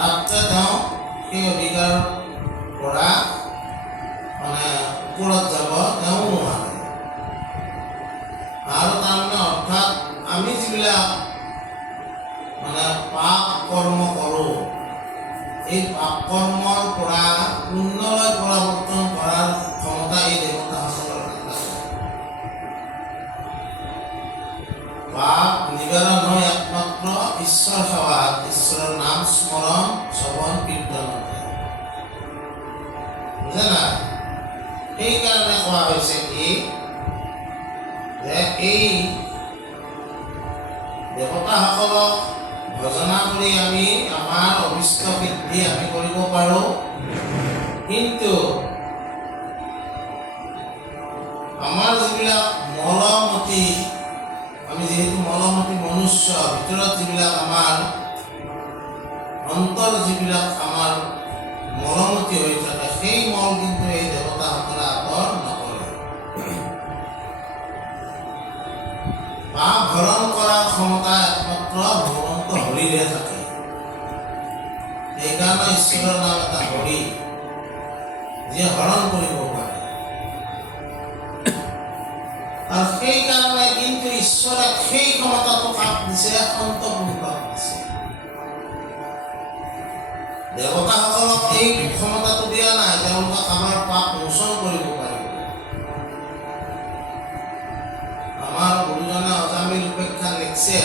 তাতকৈ তেওঁ সেই অধিকাৰ পৰা মানে ওপৰত যাব তেওঁ নোৱাৰে। আৰু তাৰমানে অৰ্থাৎ আমি যিবিলাক মানে পাপ কৰ্ম কৰোঁ, এই পাপ কৰ্মৰ পৰা পুণ্যলৈ পৰিৱৰ্তন কৰাৰ ক্ষমতা এই দেৱতাসকলৰ নাথাকে। পাপ নিবাৰণ হয় একমাত্ৰ ঈশ্বৰ সেৱাত, ঈশ্বৰৰ নাম স্মৰণ শ্ৰৱণ কীৰ্তনতে, বুজা না? সেইকাৰণে কোৱা হৈছে কি যে এই দেৱতাসকলক ভজনা কৰি আমি আমাৰ অভিষ্ট সিদ্ধি আমি কৰিব পাৰোঁ, কিন্তু আমাৰ যিবিলাক মলমতি, আমি যিহেতু মলমতি মনুষ্য, ভিতৰত যিবিলাক আমাৰ অন্তৰ যিবিলাক আমাৰ মলমতি হৈ থাকে, সেই মল কিন্তু এই দেৱতাসকলে আঁতৰ নকৰে। পাপ হৰণ কৰাৰ ক্ষমতা একমাত্ৰ ভগৱন্ত হৰিৰে থাকে। সেইকাৰণে ঈশ্বৰৰ নাম এটা হৰি, যিয়ে হৰণ কৰিব পাৰে। আৰু সেইকাৰণে কিন্তু ঈশ্বৰে সেই ক্ষমতাটো কাক দিছে? সন্ত পুৰুষক দিছে। দেৱতাসকলক এই ক্ষমতাটো দিয়া নাই, তেওঁলোকক আমাৰ পাপ মোচন কৰিব পাৰিব। আমাৰ গুৰুজনে অজামিল উপেক্ষা লিখছে,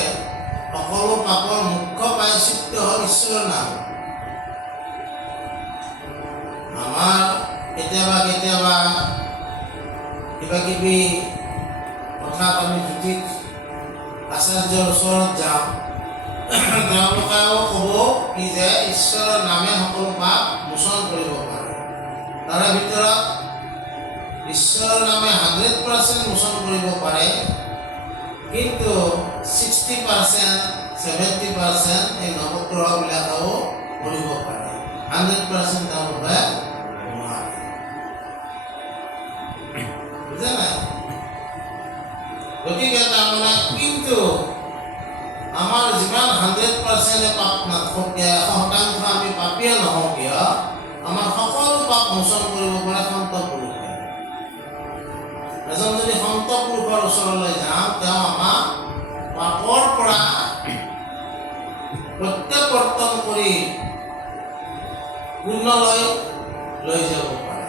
সকলো পাপৰ মুখ্য প্ৰায়শ্চিত্ত হ'ল ঈশ্বৰৰ নাম। আমাৰ কেতিয়াবা কেতিয়াবা কিবা কিবি কথাত আমি জ্যোতিষ আচাৰ্যৰ ওচৰত যাওঁ, তেওঁলোকেও ক'ব কি যে ঈশ্বৰৰ নামে সকলো পাপ মোচন কৰিব পাৰে। তাৰে ভিতৰত ঈশ্বৰৰ নামে 100% মোচন কৰিব পাৰে, কিন্তু 60% 70% এই নৱগ্ৰহবিলাকেও কৰিব পাৰে, 100% তেওঁলোকে নোৱাৰে। বুজা নাই? গতিকে তাৰমানে কিন্তু আমাৰ যিমান 100% পাপ নাথাকক কিয়, 100% আমি পাপীয়ে নহওঁ কিয়, আমাৰ সকলো পাপ মোচন কৰিব পাৰে সন্ত পুৰুষে। এজন যদি সন্ত পুৰুষৰ ওচৰলৈ যাওঁ, তেওঁ আমাক পাপৰ পৰা প্ৰত্যাৱৰ্তন কৰি পুণ্যলৈ লৈ যাব পাৰে।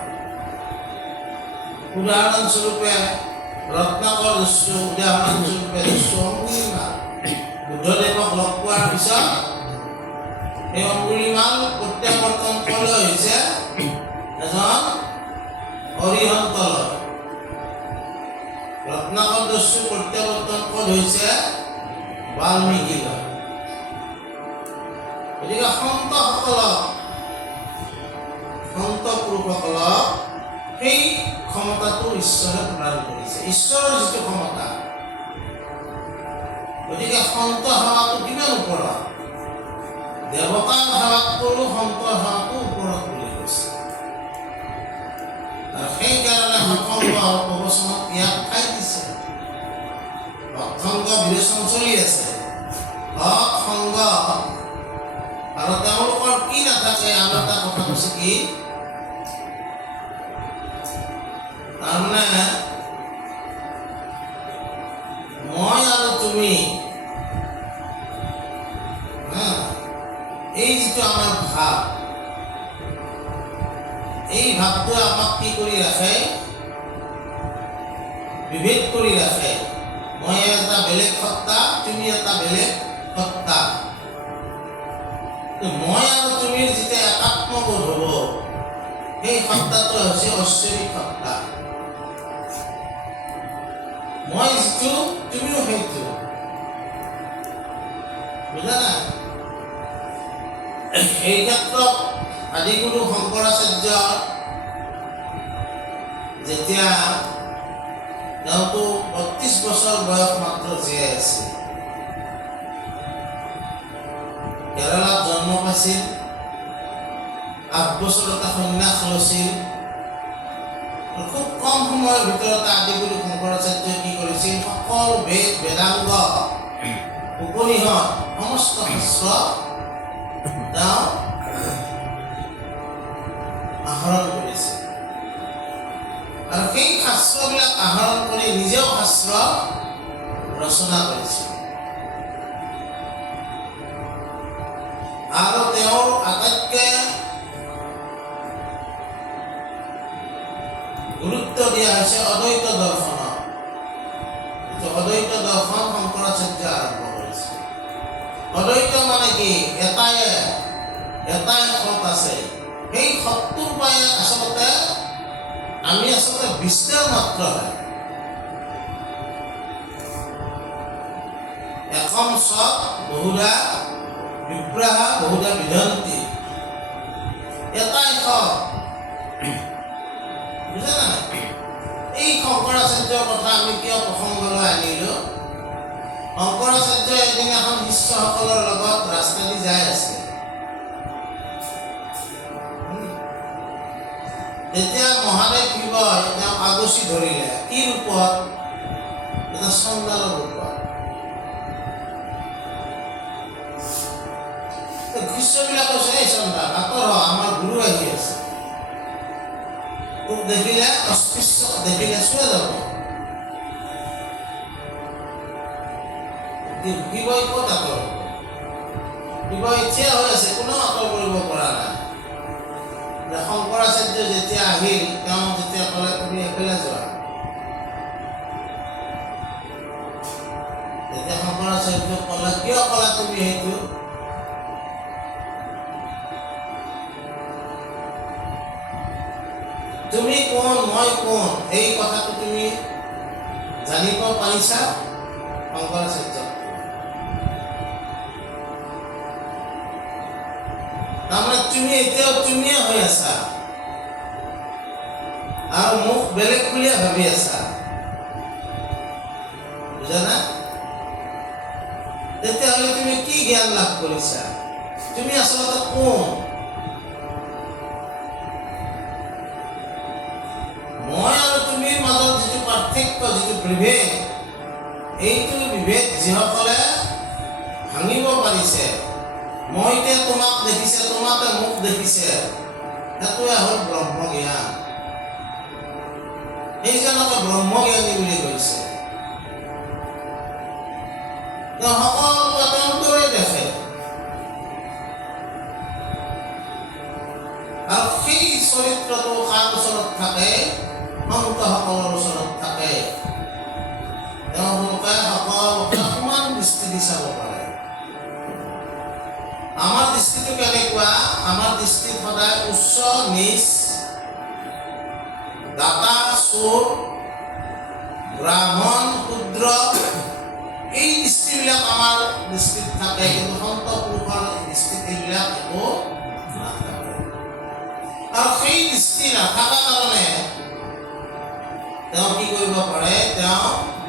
উদাহৰণস্বৰূপে ৰত্নাকৰ দস্যু, উদাহৰণস্বৰূপে দস্যু অঙ্গুলিমাল বুদ্ধদেৱক লগ পোৱাৰ পিছত এই অঙ্গুলিমাল প্ৰত্যাৱৰ্তন ক'লৈ হৈছে? এজন অৰিহন্তলৈ। ৰত্নাকৰ দস্যু প্ৰত্যাৱৰ্তন ক'ত হৈছে? বাল্মীকিলৈ। গতিকে সন্তসকলক, সন্ত পুৰুষসকলক সেই ক্ষমতাটো ঈশ্বৰে প্ৰদান কৰিছে, ঈশ্বৰৰ যিটো ক্ষমতা। গতিকে সন্ত সেৱাটো কিমান ওপৰত? দেৱতাৰ সেৱাতকৈও সন্ত সেৱাটো ওপৰত বুলি কৈছে। আৰু সেইকাৰণে সৎসংগ আৰু প্ৰবচনত ইয়াক ঠাই দিছে। সৎসংগ বিবেচন চলি আছে, সৎসংগ আৰু তেওঁলোকৰ কি নাথাকে? আৰু এটা কথা কৈছে কি, তাৰমানে মই আৰু তুমি, এই যিটো আমাৰ ভাৱ, এই ভাৱটোৱে আমাক কি কৰি ৰাখে? বিভেদ কৰি ৰাখে। মই এটা বেলেগ সত্তা, তুমি এটা বেলেগ সত্তা। মই আৰু তুমিৰ যেতিয়া একাত্মবোধ হ'ব, সেই সত্তাটো হৈছে ঐশ্বৰিক সত্তা। মই যিটো, তুমিও সেইটো। বুজা নাই? এই ক্ষেত্ৰত আদিগুৰু শংকৰাচাৰ্য যেতিয়া তেওঁতো ৩২ বছৰ বয়স মাত্ৰ জীয়াই আছিল, কেৰালাত জন্ম পাইছিল, ৮ বছৰতে সন্ন্যাস লৈছিল। খুব কম সময়ৰ ভিতৰতে আদিগুৰু শংকৰাচাৰ্যই কি কৰিছিল? সকলো বেদ, বেদাংগ, উপনিষদ, সমস্ত শাস্ত্ৰ তেওঁ আহৰণ কৰিছে আৰু সেই শাস্ত্ৰবিলাক আহৰণ কৰি নিজেও শাস্ত্ৰ ৰচনা কৰিছে আৰু তেওঁৰ আটাইতকৈ গুৰুত্ব দিয়া হৈছে অদ্বৈত দৰ্শনক। অদ্বৈত দৰ্শন শংকৰাচাৰ্য আৰম্ভ কৰিছে। অদ্বৈত মানে কি? এটাই সৎ আছে। সেই সৎটোৰ পৰাই আচলতে আমি বিস্তাৰ মাত্ৰ হয়। একম সৎ বহুধা বিগ্ৰহা বহুধা বিধন্তি। এটাই সৎ, বুজা নাই? এই শংকৰাচাৰ্যৰ কথা আমি কিয় প্ৰসংগলৈ আনিলোঁ? শংকৰাচাৰ্য এদিন এখন শিষ্যসকলৰ লগত ৰাস্তাদি যাই আছে। তেতিয়া মহাদেৱ শিৱই তেওঁক আগচি ধৰিলে। কি ৰূপত? এটা চন্দালৰ ৰূপত। শিষ্যবিলাক কৈছে, এই চন্দাল আঁতৰ হ, আমাৰ গুৰু আহি আছে। তোক দেখিলে অস্পৃশ্য দেখিলে চুৱে যাব। শিৱই ক'ত আঁতৰ হ'ব? শিৱই থিয় হৈ আছে, কোনেও আঁতৰ কৰিব পৰা নাই। শংকৰাচাৰ্য যেতিয়া আহিল, তেওঁ যেতিয়া ক'লে তুমি এফালে যোৱা, তেতিয়া শংকৰাচাৰ্য ক'লে, কিয় ক'লা তুমি সেইটো? তুমি কোন, মই কোন, এই কথাটো তুমি জানিব পাৰিছা? শংকৰাচাৰ্য তাৰমানে তুমি এতিয়াও তুমিয়ে হৈ আছা আৰু মোক বেলেগ বুলিয়ে ভাবি আছা, বুজা না? তেতিয়াহ'লে তুমি কি জ্ঞান লাভ কৰিছা? তুমি আচলতে কোন? মই আৰু তুমিৰ মাজত যিটো পাৰ্থক্য, যিটো বিভেদ, এইটো বিভেদ যিসকলে ভাঙিব পাৰিছে, মই এতিয়া তোমাক দেখিছে, তোমাকে মোক দেখিছে, সেইটোৱে হ'ল ব্ৰহ্মজ্ঞান। সেইজনকে ব্ৰহ্মজ্ঞানী বুলি কৈছে। তেওঁ সকলো অন্তৰে দেখে আৰু সেই চৰিত্ৰটো কাৰ ওচৰত থাকে? সন্তসকলৰ ওচৰত থাকে। তেওঁলোকে সকলোকে সমান দৃষ্টিদি চাব পাৰে। আমাৰ দৃষ্টিটো কেনেকুৱা? আমাৰ দৃষ্টিত সদায় উচ্চ নিচ, দাতা চোৰ, ব্ৰাহ্মণ শূদ্ৰ, এই দৃষ্টিবিলাক আমাৰ দৃষ্টিত থাকে, কিন্তু সন্ত পুৰুষৰ দৃষ্টিত এইবিলাক একো নাথাকে। আৰু সেই দৃষ্টি নাথাকাৰ কাৰণে তেওঁ কি কৰিব পাৰে? তেওঁ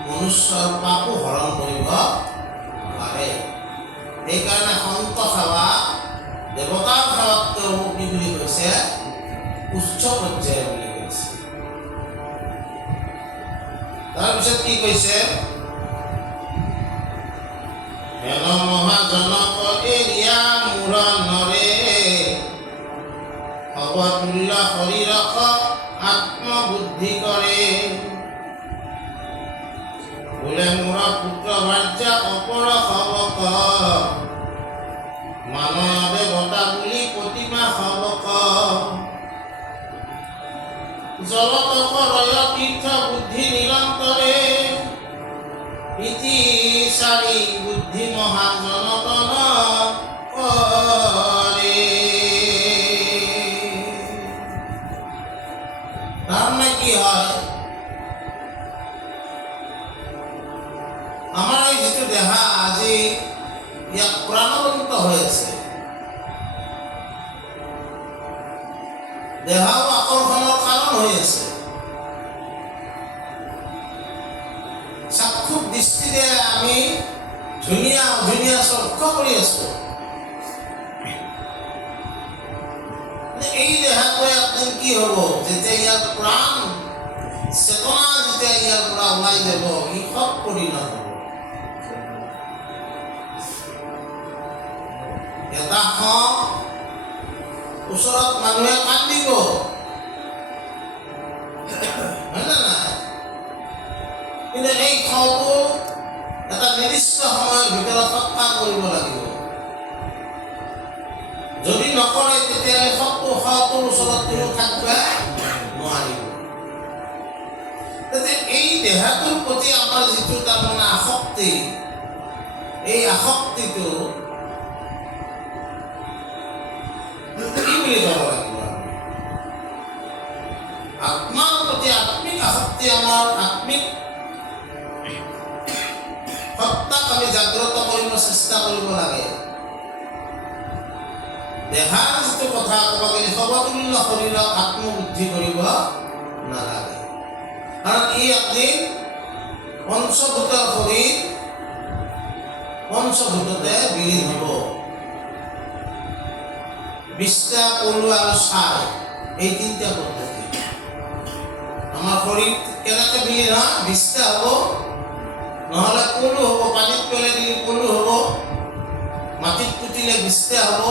মনুষ্যৰ পাপো হৰণ কৰিব পাৰে। সেইকাৰণে সন্ত সেৱা, দেৱতাৰ সেৱাক তেওঁ কি বুলি কৈছে? উচ্চ পৰ্যায় বুলি কৈছে। তাৰপিছত কি কৈছে? হেন মহাজনক এৰিয়া মূৰ নৰে, অৱতুল্য শৰীৰক আত্মবুদ্ধি কৰে। বোলে মোৰ পুত্ৰ ভাৰ্যা অপৰ সবক, মানৱ দেৱতা বুলি প্ৰতিমা সবক। জলতক ৰয় তীৰ্থ বুদ্ধি নিৰন্তৰে, ইতি চাৰি বুদ্ধি মহাজনতন কৰে। তাৰমানে কি হয়? আমাৰ এই যিটো দেহা আজি ইয়াক প্ৰাণৱন্ত হৈ আছে, দেহাও আকৰ্ষণৰ কাৰণ হৈ আছে। চাক্ষুক দৃষ্টিৰে আমি ধুনীয়া অধুনীয়া লক্ষ্য কৰি আছো। এই দেহাটোৱে একদিন কি হ'ব? যেতিয়া ইয়াৰ প্ৰাণ চেতনা যেতিয়া ইয়াৰ পৰা ওলাই যাব, ই সৎ পৰিণত হ'ব। এটা ওচৰত মানুহে কান্দিব, নিৰ্দিষ্ট সময়ৰ ভিতৰত সৎকাৰ কৰিব লাগিব। যদি নকৰে তেতিয়াহ'লে শত্ৰুৰ ওচৰত কোনো থাকিব নোৱাৰিব। তেতিয়া এই দেহাটোৰ প্ৰতি আমাৰ যিটো তাৰমানে আসক্তি, এই আসক্তিটো কি বুলি ক'ব লাগিব? আত্মাৰ প্ৰতি আত্মিক আসক্তি, আমাৰ আত্মিক সত্তাক আমি জাগ্ৰত কৰিব চেষ্টা কৰিব লাগে। দেহাৰ যিটো কথা ক'ব গ'লে সমতুল্য শৰীৰক আত্মবুদ্ধি কৰিব নালাগে। কাৰণ ই এদিন পঞ্চভূতৰ শৰীৰ পঞ্চভূততে বিলীন হ'ব। বিষ্ঠা, পলু আৰু ছাই, এই তিনিটা পদ্ধতি। আমাৰ শৰীৰ কেনেকৈ বিলীন হয়? বিষ্ঠা হ'ব, নহ'লে পলু হ'ব, পানীত পেলাই দিলে পলু হ'ব, মাটিত পুতিলে বিষ্ঠা হ'ব,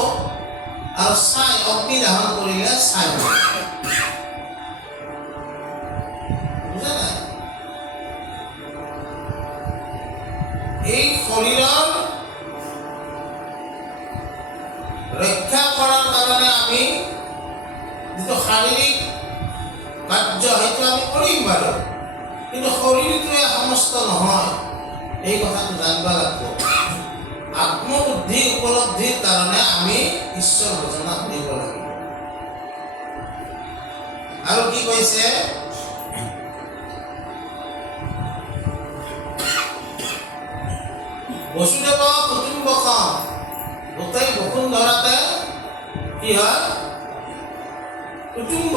আৰু ছাই অগ্নি দাহন কৰিলে ছাই হ'ব। বুজা নাই? এই শৰীৰৰ ৰক্ষা কৰাৰ কাৰণে আমি যিটো শাৰীৰিক কাৰ্য সেইটো আমি কৰিম বাৰু, কিন্তু শৰীৰটোৱে সমস্ত নহয়, এই কথাটো জানিব লাগিব। আত্মবুদ্ধি উপলব্ধিৰ কাৰণে আমি ঈশ্বৰ ভজনা কৰিব লাগিব। আৰু কি কৈছে? বসুদেৱ কুটুম্বকম, গোটেই বসুন্ধৰাতে কি হয়? কুটুম্ব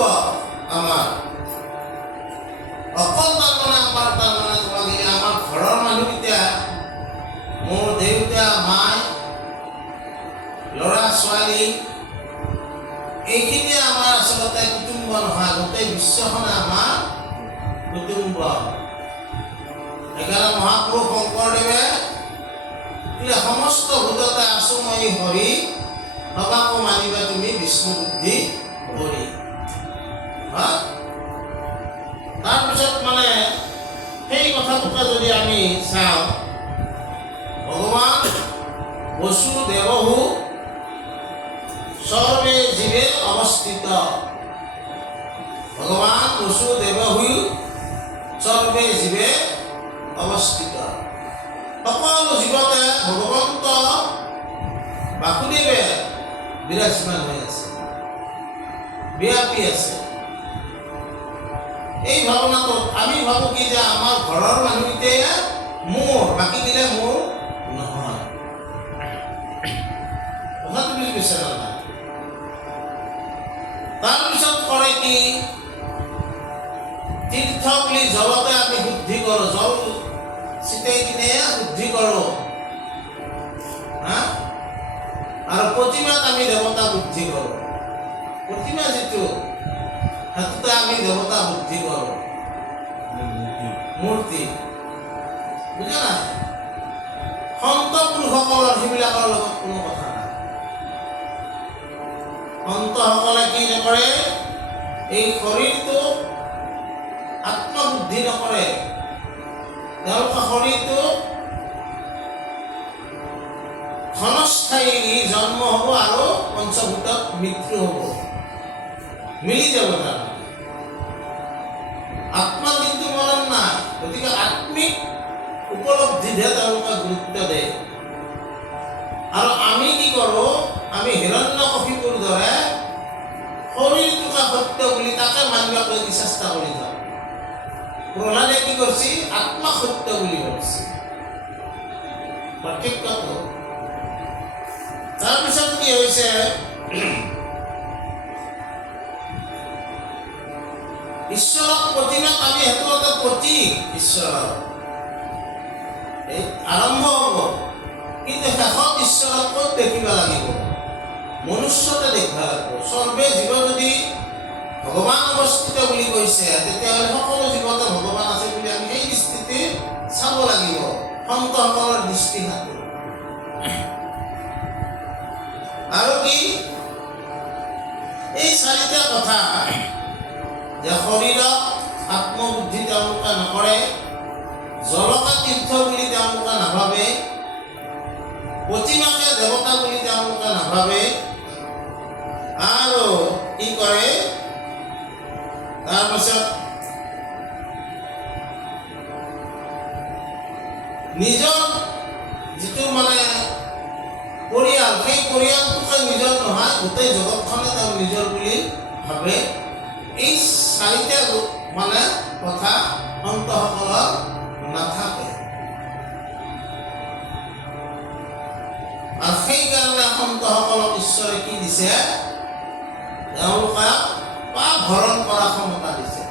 আমাৰ। অকল তাৰমানে আমাৰ ঘৰৰ মানুহকেইটা, মোৰ দেউতা, মাই, ল'ৰা ছোৱালী, এইখিনিয়ে আমাৰ আচলতে কুটুম্ব নহয়, গোটেই বিশ্বখনে আমাৰ কুটুম্ব। সেইকাৰণে মহাপুৰুষ শংকৰদেৱে সমস্ত ভূততে আছো মই হৰি, সবাকো মানিবা তুমি বিষ্ণু বুদ্ধি কৰি। তাৰপিছত মানে সেই কথাটোকে যদি আমি চাওঁ, ভগৱান বসুদেৱহু সৰ্বে জীৱে অৱস্থিত। ভগৱান বসুদেৱহু সৰ্বে জীৱে অৱস্থিত। সকলো জীৱতে ভগৱন্ত বাসুদেৱে বিৰাজমান হৈ আছে, ব্যাপী আছে। এই ভাৱনাটো আমি ভাবোঁ কি যে আমাৰ ঘৰৰ মানুহকেইটাই মোৰ, বাকীকেইটা মোৰ নহয়। কথাটো বুজি পাইছে নে নাই? তাৰপিছত কৰে কি? তীৰ্থ বুলি জলতে আমি শুদ্ধি কৰোঁ, জল চিটাই কিনে শুদ্ধি কৰোঁ। আৰু প্ৰতিমাক আমি দেৱতা বুদ্ধি কৰোঁ। প্ৰতিমা যিটো সেইটোতে আমি দেৱতা বুদ্ধি কৰোঁ, মূৰ্তি। বুজা নাই? সন্ত পুৰুষসকলৰ সেইবিলাকৰ লগত কোনো কথা নাই। সন্তসকলে কি নকৰে? এই শৰীৰটো আত্মবুদ্ধি নকৰে। তেওঁলোকৰ শৰীৰটো ক্ষণস্থায়ী জন্ম হ'ব আৰু পঞ্চভূতত মৃত্যু হ'ব, মিলি যাব। তাৰ আত্মা কিন্তু মৰণ নাই। গতিকে আত্মিক উপলব্ধিতহে তেওঁলোকে গুৰুত্ব দিয়ে। আৰু আমি কি কৰোঁ? আমি হিৰণ্যকশিপুৰ দৰে শৰীৰটোকে সত্য বুলি তাকে মানিবলৈ চেষ্টা কৰি যাওঁ। প্ৰহ্লাদে কি কৰিছে? আত্মা সত্য বুলি কৰিছে। পাৰ্থক্যটো তাৰপিছত কি হৈছে? ঈশ্বৰক প্ৰতিমাক আমি সেইটো এটা প্ৰতীক। ঈশ্বৰৰ এই আৰম্ভ হ'ব, কিন্তু শেষত ঈশ্বৰক ক'ত দেখিব লাগিব? মনুষ্যতে দেখিব লাগিব। সৰ্বে জীৱ যদি ভগৱান অৱস্থিত বুলি কৈছে, তেতিয়াহ'লে সকলো জীৱতে ভগৱান আছে বুলি আমি সেই দৃষ্টিতে চাব লাগিব। সন্তসকলৰ দৃষ্টিঘাটটো আৰু কি? এই চাৰিটা কথা যে শৰীৰক আত্মবুদ্ধি তেওঁলোকে নকৰে, জলকা তীৰ্থ তীৰ্থ বুলি তেওঁলোকে নাভাবে, প্ৰতিমাকে দেৱতা বুলি তেওঁলোকে নাভাবে, আৰু কি কৰে তাৰপিছত নিজৰ যিটো মানে পৰিয়াল, সেই পৰিয়ালটোকে নিজৰ নহয়, গোটেই জগতখনে তেওঁ নিজৰ বুলি ভাবে। এই চাৰিটা মানে কথা সন্তসকলৰ নাথাকে। আৰু সেইকাৰণে সন্তসকলক ঈশ্বৰে কি দিছে? তেওঁলোকে পাপ হৰণ কৰা ক্ষমতা দিছে।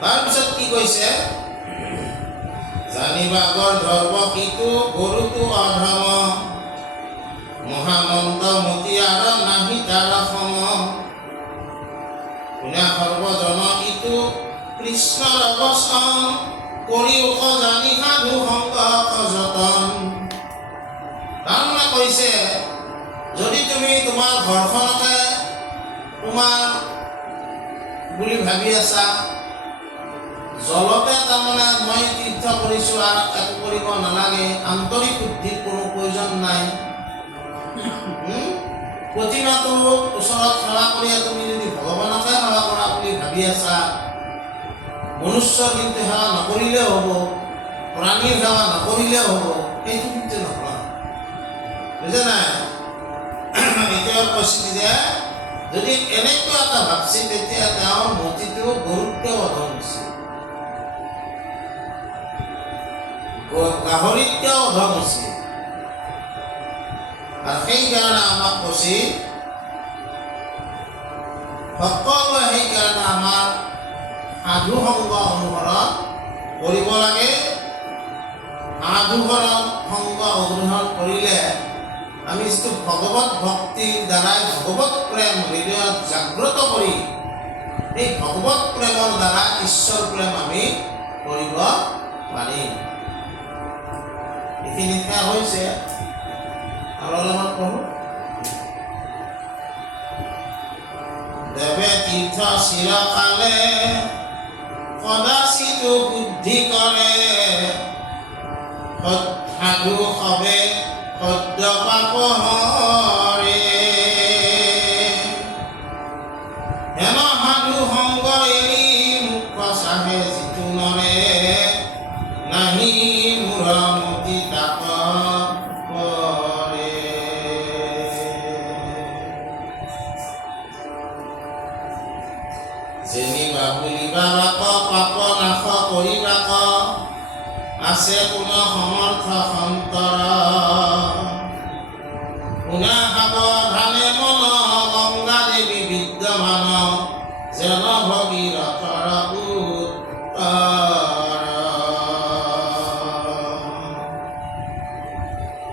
তাৰপিছত কি কৈছে? জানিবা গৰ্ধৰ্ব সিটো গৰুটো অধম, মহামন্ত মতিয়াৰ নাহি তাৰ সম, কোনে সৰ্বজন ইটো কৃষ্ণৰ অৱসন, কৰি ওখ জানি সাধু সংগ যতন। তাৰমানে কৈছে, যদি তুমি তোমাৰ ঘৰখনকে তোমাৰ বুলি ভাবি আছা, জলতে তাৰমানে মই তীৰ্থ কৰিছোঁ আৰু একো কৰিব নালাগে, আন্তৰিক বুদ্ধিৰ কোনো প্ৰয়োজন নাই, প্ৰতিমাটোৰ ওচৰত সেৱা কৰি তুমি যদি ভগৱানকে সেৱা কৰা বুলি ভাবি আছা, মনুষ্যৰ কিন্তু সেৱা নকৰিলেও হ'ব, প্ৰাণীৰ সেৱা নকৰিলেও হ'ব, সেইটো কিন্তু নহয়, বুজা নাই? এতিয়া কৈছিল যে যদি এনেকুৱা এটা ভাবছি, তেতিয়া তেওঁৰ মতিটো গুৰুত্ব অধম হৈছে, গাহৰিতকৈ অধম হৈছে। আৰু সেইকাৰণে আমাক কৈছে, সকলোৱে সেইকাৰণে আমাৰ সাধু সংগ অনুসৰণ কৰিব লাগে। সাধু সংগ অনুসৰণ কৰিলে আমি যিটো ভগৱত ভক্তিৰ দ্বাৰাই ভগৱত প্ৰেম হৃদয়ত জাগ্ৰত কৰি, এই ভগৱত প্ৰেমৰ দ্বাৰা ঈশ্বৰ প্ৰেম আমি কৰিব পাৰিম। এইখিনি শেষ হৈছে, আৰু অলপমান পঢ়ো। দেৱে তীৰ্থ চিৰকালে কদাচিতো বুদ্ধি কৰে, সাধু সবে সদ্য পাপ হৰে, হেন সাধু সংগ এৰি মুখ চাহে যিটো নৰে, নাহি মূৰমতি তাক কৰে। যেনিবা বুলিবা বাক পাপ নাশ কৰিবাক, আছে কোন সমৰ্থ সন্তৰ, কোনে সাৱধানে মন গংগা দেৱী বিদ্যমান, যেন ভগীৰথৰ উত্তৰ।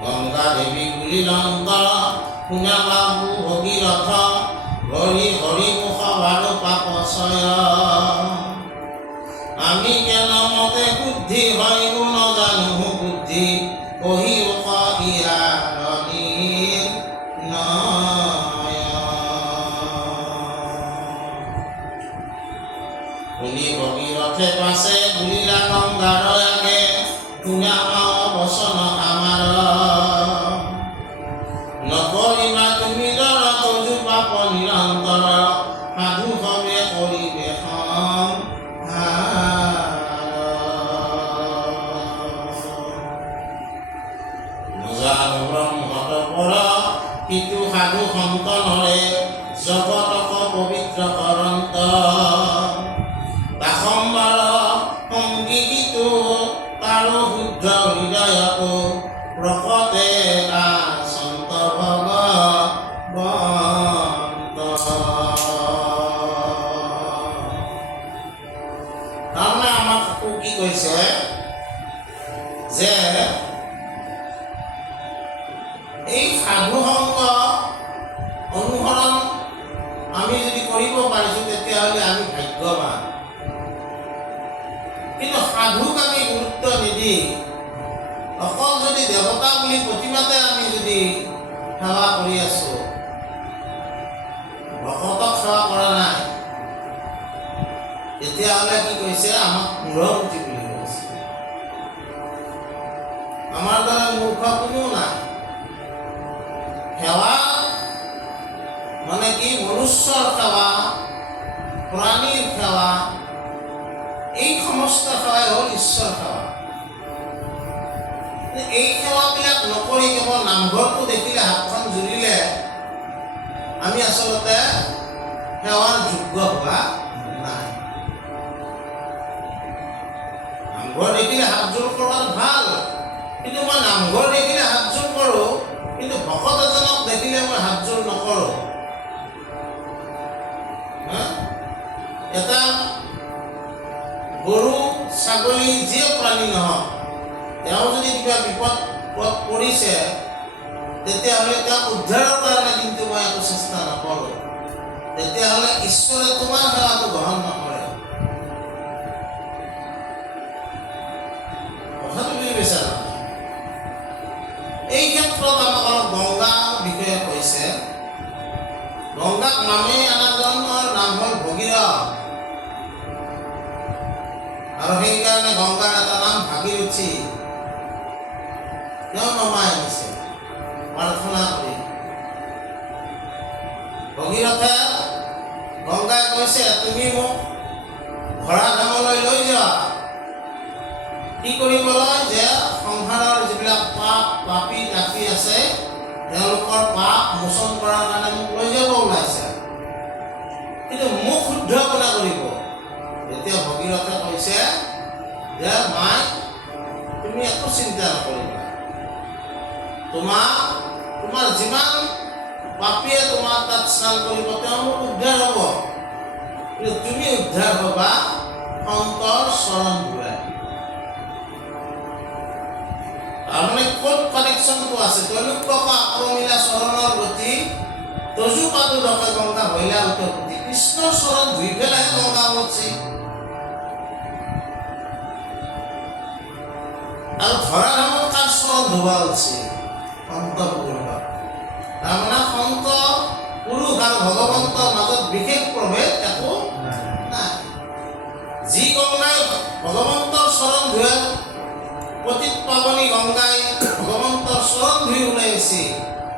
গংগা দেৱী বুলি লংক, কোনে বাহু ভগীৰথ, হৰি হৰি মুখ বাৰো পাপচয়, আমি কেন মতে শুদ্ধি হয় গুণ জানো বুদ্ধি, কহি ওখ ইয়াৰ নিৰ্ণয়। শুনি ভগীৰথে পাছে বুলিলা গংগাৰ আগে, শুনা বচন আমাৰ, নকৰিবা তুমি দৰ তজু পাপ নিৰন্তৰ, সাধু সবে কৰিবে সিটো সাধু সন্তনৰে, জগতক পবিত্ৰ কৰন্ত, বাসম্বাৰ সংগী সিটো তাৰো শুদ্ধ হৃদয়কো, প্ৰকটে সন্ত ভগৱন্ত। তাৰমানে আমাক কি কৈছে যে এই সাধু সংগ অনুসৰণ আমি যদি কৰিব পাৰিছোঁ, তেতিয়াহ'লে আমি ভাগ্যৱান। কিন্তু সাধুক আমি গুৰুত্ব নিদি অকল যদি দেৱতা বুলি প্ৰতিমাতে আমি যদি সেৱা কৰি আছোঁ, ভকতক সেৱা কৰা নাই, তেতিয়াহ'লে কি কৈছে? আমাক মূঢ়মতি বুলি কৈছে। কোনো নাই। সেৱা মানে কি, মনুষ্যৰ সেৱা, প্ৰাণীৰ সেৱা, এই সমস্ত সেৱাই হ'ল ঈশ্বৰ সেৱা। এই সেৱাবিলাক নকৰি কেৱল নামঘৰটো দেখিলে, হাতখন জুৰিলে আমি আচলতে সেৱাৰ যোগ্য হোৱা নাই। নামঘৰ দেখিলে হাতযোৰ কৰাটো ভাল, কিন্তু মই নামঘৰ দেখিলে হাতযোৰ কৰোঁ, কিন্তু ভকত এজনক দেখিলে মই হাতযোৰ নকৰোঁ। এটা গৰু, ছাগলী, যিয়ে প্ৰাণী নহওক, তেওঁ যদি কিবা বিপদ পৰিছে, তেতিয়াহ'লে তেওঁক উদ্ধাৰৰ কাৰণে কিন্তু মই একো চেষ্টা নকৰোঁ। তেতিয়াহ'লে ঈশ্বৰে তোমাৰ সেৱাটো গ্ৰহণ নকৰে। কথাটো বুজি পাইছা? এই ক্ষেত্ৰত আমাক অলপ গংগাৰ বিষয়ে কৈছে। গংগাক নামে আনাজনৰ নাম হ'ল ভগীৰথ, আৰু সেইকাৰণে গংগাৰ এটা নাম ভাগীৰথী। তেওঁ নমাই আনিছে প্ৰাৰ্থনা কৰি। ভগীৰথে, গংগাই কৈছে, তুমি মোক ধৰাধামলৈ লৈ যোৱা। কি কৰিবলৈ? যে সংসাৰৰ যিবিলাক পাপী তাপী আছে, তেওঁলোকৰ পাপ মোচন কৰাৰ কাৰণে মোক লৈ যাব ওলাইছে। কিন্তু মোক শুদ্ধ কোনে কৰিব? তেতিয়া ভগীৰথে কৈছে যে মাই, তুমি একো চিন্তা নকৰিবা। তোমাৰ যিমান পাপীয়ে তোমাৰ তাত স্নান কৰিব, তেওঁলোক উদ্ধাৰ হ'ব, কিন্তু তুমি উদ্ধাৰ হ'বা সন্তৰ চৰণ ঘূৰাই। তাৰমানে ক'ত কানেকশ্যনটো আছে? তেওঁলোকক আক্ৰমিলা চৰণৰ গতি, তজু পাতো দকে গংগা হইলা উত্তৰপতি। কৃষ্ণৰ চৰণ ধুই পেলাই গংগা উঠছে। আৰু ধৰাধামত কাৰ চৰণ ধোৱা উঠছে? সন্ত পুৰুষ। তাৰমানে সন্ত পুৰুষ আৰু ভগৱন্তৰ মাজত বিশেষ প্ৰভেদ একো নাই। যি গংগাই ভগৱন্তৰ চৰণ ধুৱে, পতিত পাৱনী গংগাই ভগৱন্তৰ চৰণ ধুই ওলাই আহিছে,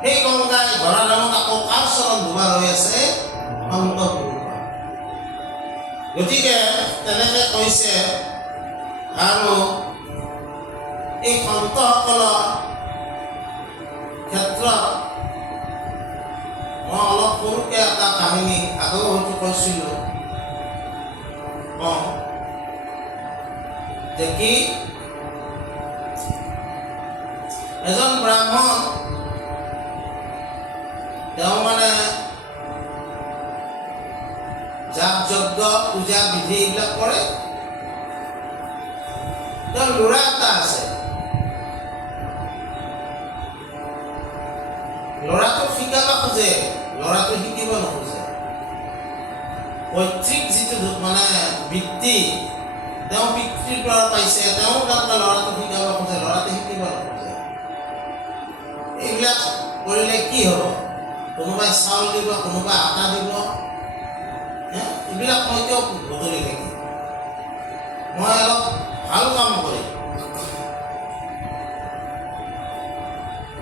সেই গংগাই ধৰাধামত আকৌ কাৰ চৰণ ধুবা হৈ আছে? সন্ত পুৰুষ। গতিকে তেনেকে কৈছে। আৰু এই সন্তসকলৰ ক্ষেত্ৰত মই অলপ সৰুকে এটা কাহিনী আগেও হয়তো কৈছিলোঁ, কওঁ যে কি এজন ব্ৰাহ্মণ, তেওঁ মানে যাগ যজ্ঞ পূজা বিধি এইবিলাক কৰে। তেওঁৰ ল'ৰা এটা আছে। ল'ৰাটোক শিকাব খোজে, ল'ৰাটো শিকিব নোখোজে। পৈতৃক যিটো মানে বৃত্তি তেওঁ পিতৃৰ পৰা পাইছে, তেওঁ তাৰমানে ল'ৰাটোক শিকাব খোজে, ল'ৰাটোৱে শিকিব নোখোজে। এইবিলাক কৰিলে কি হ'ব? কোনোবাই চাউল দিব, কোনোবাই আটা দিব, এইবিলাক মই কিয় বদলি থাকিম? মই অলপ ভাল কাম কৰিম।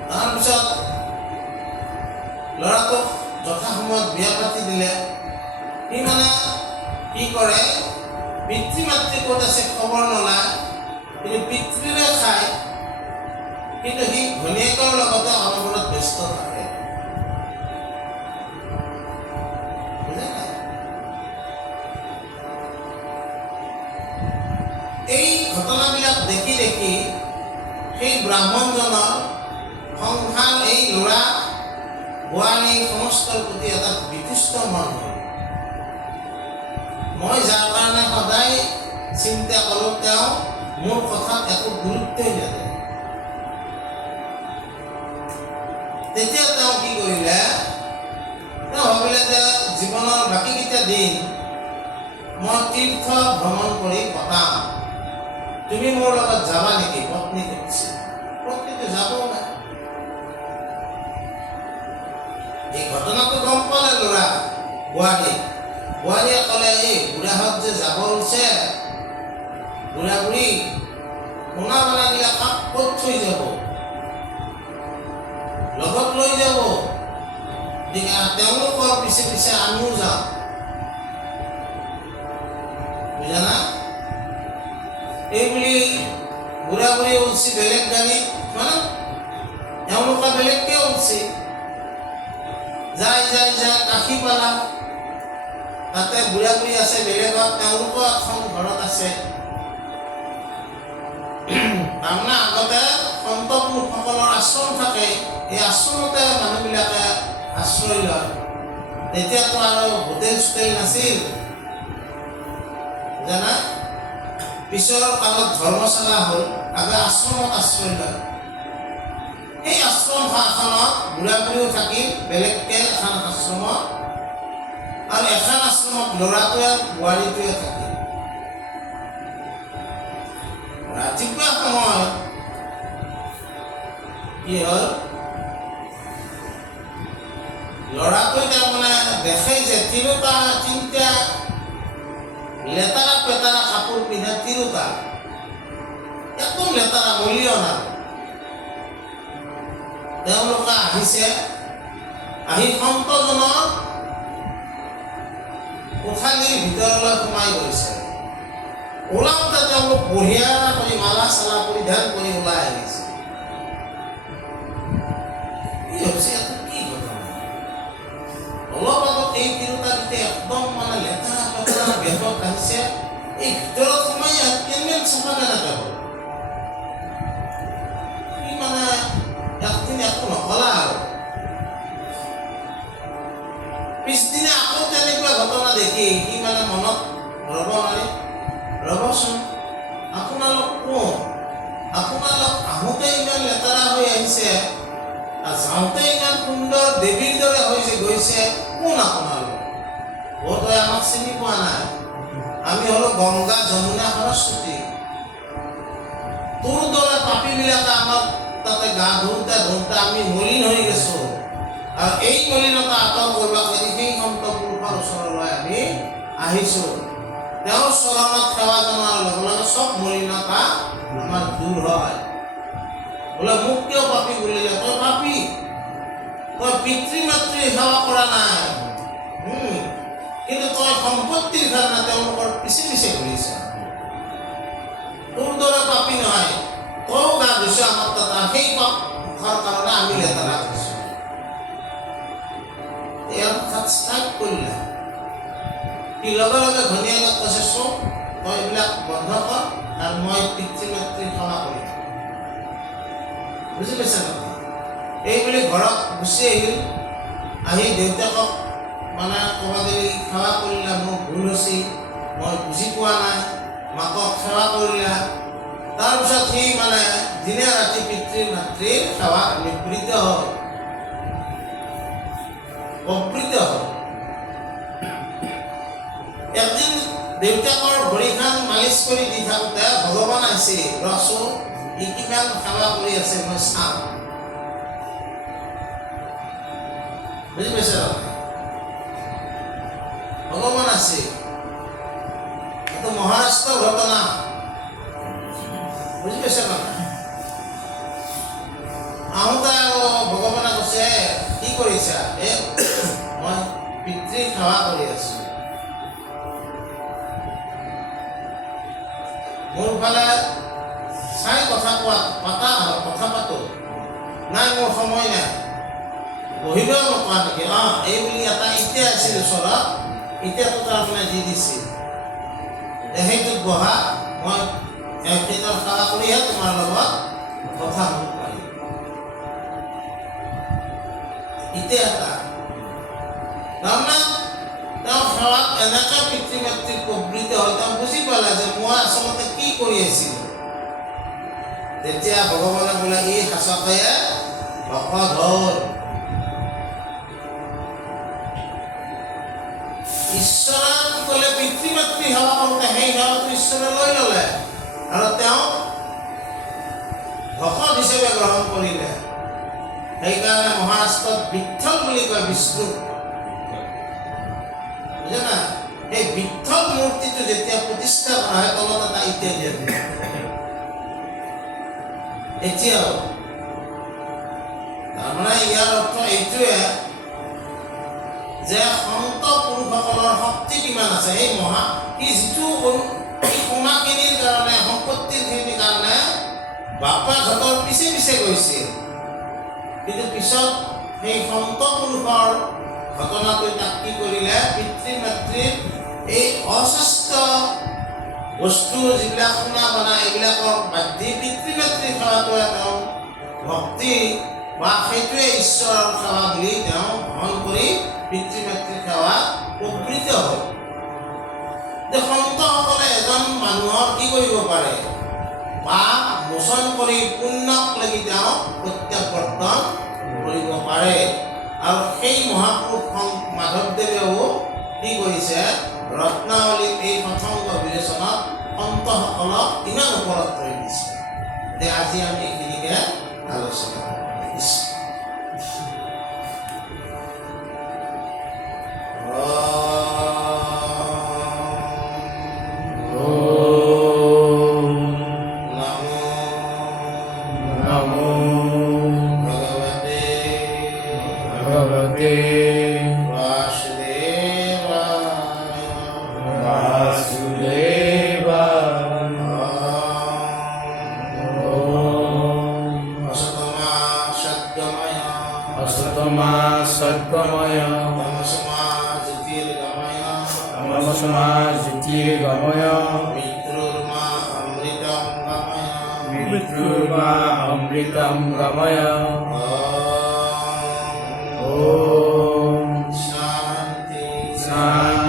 তাৰপিছত ল'ৰাটোক যথাসময়ত বিয়া পাতি দিলে। সি মানে কি কৰে, পিতৃ মাতৃ ক'ত আছে খবৰ নলয়, কিন্তু পিতৃৰে খায়, কিন্তু সি ঘৈণীয়েকৰ লগতে অনবৰত ব্যস্ত থাকে। বুজা নাই? এই ঘটনাবিলাক দেখি দেখি সেই ব্ৰাহ্মণজনৰ সংসাৰ, এই ল'ৰা বোৱাৰী সমস্তৰ প্ৰতি এটা বিতুষ্ট মন হ'ল। মই যাৰ কাৰণে সদায় চিন্তা কৰোঁ, তেওঁ মোৰ কথাত একো গুৰুত্বই নিদিয়ে। তেতিয়া তেওঁ কি কৰিলে, তেওঁ ভাবিলে যে জীৱনৰ বাকীকেইটা দিন মই তীৰ্থ ভ্ৰমণ কৰি কটাম, তুমি মোৰ লগত যাবা নেকি? পত্নী সুধিছে। পত্নীটো যাবও নাই। এই ঘটনাটো গম পালে ল'ৰা, বোৱাৰীয়ে ক'লে, এই বুঢ়াহঁত যে যাব ওলছে, বুঢ়া বুঢ়ী পোনা বনাই দিলে কাক ক'ত থৈ যাব? তেওঁলোকৰ পিছে পিছে আমিও যাওঁ বুজা না এইবুলি বুঢ়া বুঢ়ী উঠছি বেলেগ গাড়ী মানে তেওঁলোকে বেলেগকে উঠছি যাই যাই যাই কাশী পালা তাতে বুঢ়া বুঢ়ী আছে বেলেগত তেওঁলোকো এখন ঘৰত আছে তাৰমানে আগতে সন্ত পুৰুষসকলৰ আশ্ৰম থাকে এই আশ্ৰমতে মানুহবিলাকে আশ্ৰয় লয় তেতিয়াতো আৰু হোটেল চোটেল নাছিল জানা পিছৰ কালত ধৰ্মশালা হ'ল আগতে আশ্ৰমত আশ্ৰয় লয় এই আশ্ৰম এখনত বুঢ়া বুঢ়ীও থাকিল বেলেগকে এখন আশ্ৰমত আৰু এখন আশ্ৰমত ল'ৰাটোৱে বোৱাৰীটোৱে থাকিল ৰাতিপুৱা সময়ত কি হ'ল ল'ৰাটোৱে তাৰমানে দেখে যে তিনিটা লেতেৰা পেতেৰা কাপোৰ পিন্ধা তিৰোতা একদম লেতেৰা মূল্যৱান তেওঁলোকে আহিছে আহি সন্তজনৰ কোঠালিৰ ভিতৰলৈ সোমাই গৈছে ওলাওঁতে তেওঁলোক বঢ়িয়া কৰি মালা চালা পৰিধান কৰি ওলাই আহিছে কি হৈছে কি ঘটনা অলপ আগত এই তিৰোতাকেইটা একদম মানে লেতেৰা পেতেৰা বেগত আহিছে এই ভিতৰত সোমাই কেনেকৈ চাফা কেনেকৈ হ'ল কি মানে একদিন একো নকলা আৰু পিছদিনা আকৌ তেনেকুৱা ঘটনা দেখি সি মানে মনত ৰ'ব মানে ৰ'বচোন আপোনালোক কোন আপোনালোক আহোঁতে ইমান লেতেৰা হৈ আহিছে আৰু যাওঁতে ইমান সুন্দৰ দেৱীৰ দৰে হৈ গৈছে কোন আপোনালোক তই আমাক চিনি পোৱা নাই আমি হ'লো গংগা যমুনা সৰস্বতী তোৰ দৰে পাপীবিলাকে আমাক তাতে গা ধোঁতে আমি মলিন হৈ গৈছোঁ আৰু এই মলিনতা আঁতৰ কৰিব লাগি সেই সন্ত পুৰুষৰ ওচৰলৈ আমি আহিছোঁ তেওঁৰ চৰণত সেৱা জনোৱাৰ লগে লগে চব মলিনতা আমাৰ দূৰ হয় বোলে মোক কিয় পাপী বুলিলে তই পাপী তই পিতৃ মাতৃ সেৱা কৰা নাই কিন্তু তই সম্পত্তিৰ কাৰণে তেওঁলোকৰ পিছে পিছে ঘূৰিছা তোৰ দৰে পাপী নহয় তইও গা ধুইছ আমাৰ তাত সেই পাপৰ কাৰণে আমি লেতেৰা কৰিছোঁ ইয়াৰ কথাত ষ্টাৰ্ট কৰিলে সি লগে লগে ঘনীয়েকক কৈছে চব তই এইবিলাক বন্ধ কৰ আৰু মই পিতৃ মাতৃ সেৱা কৰিম বুজি পাইছা নহয় এই বুলি ঘৰত গুচি আহিল আহি দেউতাকক মানে ক'বাত সেৱা কৰিলা মোৰ ভুল হৈছে মই বুজি পোৱা নাই মাকক সেৱা কৰিলা তাৰপিছত সি মানে দিনে ৰাতি পিতৃ মাতৃৰ সেৱা নিবৃত্ত হ'ল প্ৰবৃত্ত হ'ল একদিন দেউতাকৰ ভৰিখন মালিচ কৰি দি থাকোঁতে ভগৱান আহিছে ৰচোন ই কিমান সেৱা কৰি আছে মই চাওঁ বুজি পাইছে ভগৱান আছে এইটো মহাৰাষ্ট্ৰৰ ঘটনা বুজি পাইছে আহোঁতে আৰু ভগৱানে কৈছে কি কৰিছা মই পিতৃ সেৱা কৰি আছোঁ মোৰ ফালে চাই কথা কথা পাতো নাই মোৰ সময় নাই বহিবও নোপোৱা নেকি এই বুলি এটা এতিয়া আছিল ওচৰত এতিয়াতো তাৰমানে দি দিছিল সেইটোত বহা মই সেইটোৰ সেৱা কৰিহে তোমাৰ লগত কথা হ'ব পাৰিম এতিয়া এটা তাৰমানে তেওঁ সেৱাত এনেকৈ পিতৃ মাতৃক প্ৰবৃত্ত হ'ল তেওঁ বুজি পালে যে মই আচলতে কি কৰি আছিলোঁ তেতিয়া ভগৱানে বোলে ই সঁচাকৈয়ে ভকত হ'ল ঈশ্বৰক ক'লে পিতৃ মাতৃ সেৱা কৰোঁতে সেই সেৱাটো ঈশ্বৰে লৈ ল'লে আৰু তেওঁ ভকত হিচাপে গ্ৰহণ কৰিলে সেইকাৰণে মহাৰাষ্ট্ৰত বিঠ্ঠল বুলি কয় বিষ্ণু বুজা না এই বিঠ্ঠল মূৰ্তিটো যেতিয়া প্ৰতিষ্ঠা কৰা হয় তলত এটা এতিয়া দিয়ে এতিয়াও তাৰমানে ইয়াৰ অৰ্থ এইটোৱে যে সন্ত পুৰুষসকলৰ শক্তি কিমান আছে। এই যিটো এই সোণাখিনিৰ কাৰণে সম্পত্তিখিনিৰ কাৰণে বাপাঘাটৰ পিছে পিছে গৈছিল, কিন্তু পিছত সেই সন্ত পুৰুষৰ ঘটনাটো তাক কি কৰিলে, পিতৃ মাতৃৰ এই অস্বাস্থ্য বস্তু যিবিলাক সোণা বানা এইবিলাকক বাদ দি পিতৃ মাতৃৰ সেৱাটোৱে তেওঁ ভক্তি বা সেইটোৱে ঈশ্বৰৰ সেৱা বুলি তেওঁ গ্ৰহণ কৰি পিতৃ মাতৃৰ সেৱাত উপকৃত হ'ল। যে সন্তসকলে এজন মানুহৰ কি কৰিব পাৰে, পাপ মোচন কৰি পুণ্যক লাগি তেওঁ প্ৰত্যাৱৰ্তন কৰিব পাৰে। আৰু সেই মহাপুৰুষ মাধৱদেৱেও কি কৰিছে, ৰত্নাৱলীৰ এই প্ৰসংগ বিবেচনাত সন্তসকলক ইমান ওপৰত থৈ দিছে যে আজি আমি এইখিনিকে আলোচনা কৰিছোঁ। अमृतं गमय। ओम शांति शांति।